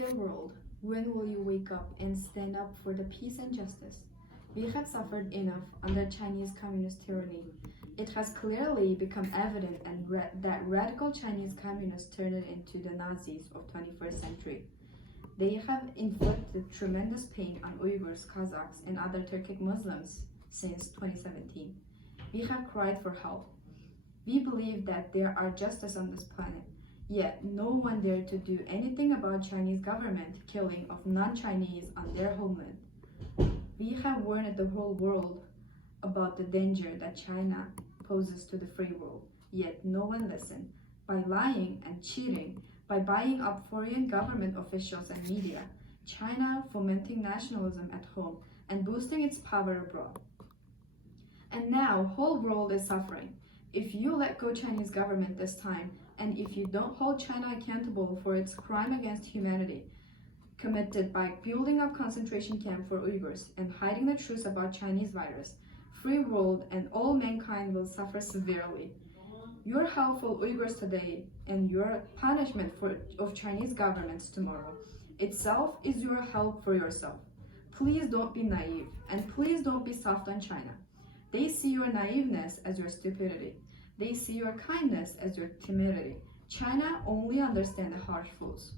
Dear world, when will you wake up and stand up for the peace and justice? We have suffered enough under Chinese communist tyranny. It has clearly become evident that radical Chinese communists turned it into the Nazis of 21st century. They have inflicted tremendous pain on Uyghurs, Kazakhs, and other Turkic Muslims since 2017. We have cried for help. We believe that there are justice on this planet, yet no one dared to do anything about Chinese government killing of non-Chinese on their homeland. We have warned the whole world about the danger that China poses to the free world, yet no one listened. By lying and cheating, by buying up foreign government officials and media, China fomenting nationalism at home and boosting its power abroad. And now, whole world is suffering. If you let go Chinese government this time, and if you don't hold China accountable for its crime against humanity, committed by building up concentration camp for Uyghurs and hiding the truth about Chinese virus, free world and all mankind will suffer severely. Your help for Uyghurs today and your punishment of Chinese governments tomorrow itself is your help for yourself. Please don't be naive, and please don't be soft on China. They see your naiveness as your stupidity. They see your kindness as your timidity. China only understands the harsh fools.